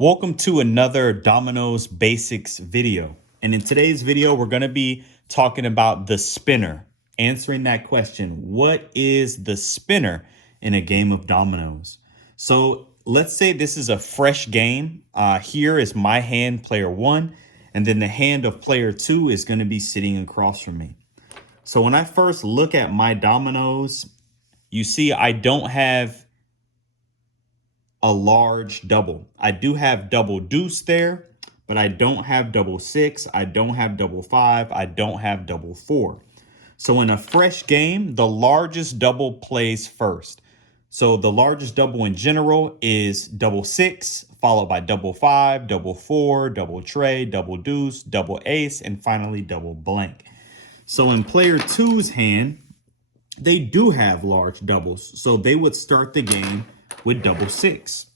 Welcome to another Dominoes Basics video. And in today's video, we're going to be talking about the spinner, answering that question. What is the spinner in a game of dominoes? So let's say this is a fresh game. Here is my hand, player one, and then the hand of player two is going to be sitting across from me. So when I first look at my dominoes, you see I don't have a large double. I do have double deuce there, but I don't have double six. I don't have double five. I don't have double four. So in a fresh game, the largest double plays first. So the largest double in general is double six, followed by double five, double four, double tray, double deuce, double ace, and finally double blank. So in player two's hand, they do have large doubles. So they would start the game with double six.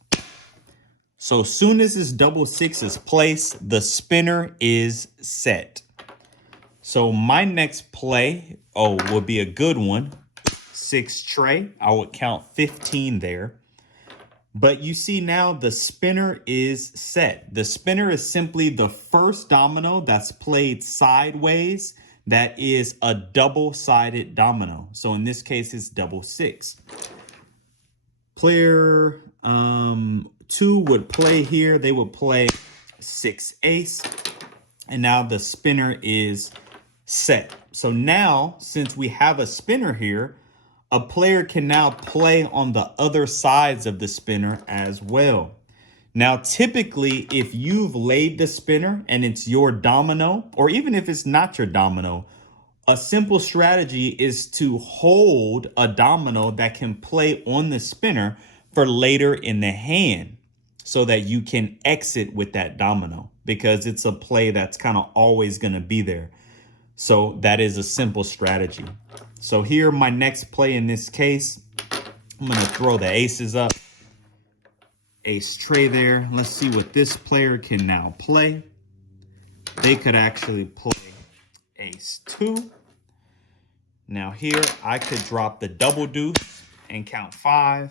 So as soon as this double six is placed, the spinner is set. So my next play, would be a good one. Six tray, I would count 15 there. But you see now the spinner is set. The spinner is simply the first domino that's played sideways. That is a double-sided domino. So in this case, it's double six. Player two would play here. They would play six ace. And now the spinner is set. So now, since we have a spinner here, a player can now play on the other sides of the spinner as well. Now, typically, if you've laid the spinner and it's your domino, or even if it's not your domino, a simple strategy is to hold a domino that can play on the spinner for later in the hand so that you can exit with that domino, because it's a play that's kind of always going to be there. So that is a simple strategy. So here, my next play in this case, I'm going to throw the aces up. Ace tray there. Let's see what this player can now play. They could actually play ace two. Now here, I could drop the double deuce and count five.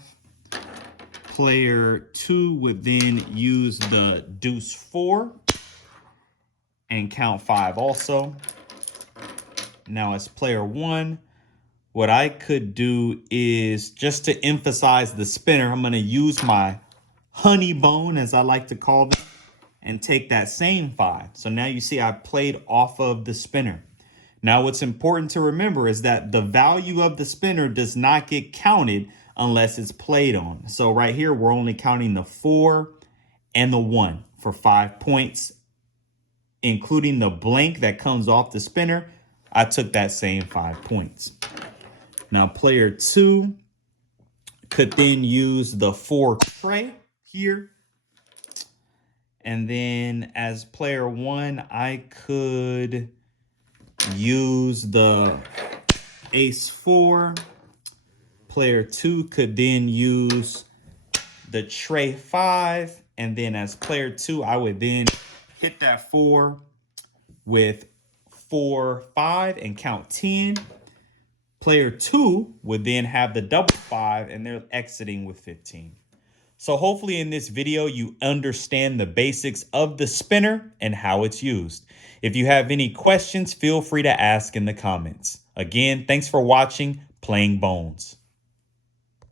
Player two would then use the deuce four and count five also. Now as player one, what I could do is, just to emphasize the spinner, I'm going to use my honey bone, as I like to call them, and take that same five. So now you see I played off of the spinner. Now what's important to remember is that the value of the spinner does not get counted unless it's played on. So right here, we're only counting the 4 and the 1 for 5 points, including the blank that comes off the spinner. I took that same 5 points. Now player two could then use the 4 tray here. And then as player one, I could use the ace 4. Player two could then use the tray 5. And then as player two, I would then hit that 4 with 4, 5 and count 10. Player two would then have the double 5 and they're exiting with 15. So hopefully in this video, you understand the basics of the spinner and how it's used. If you have any questions, feel free to ask in the comments. Again, thanks for watching Playing Bones.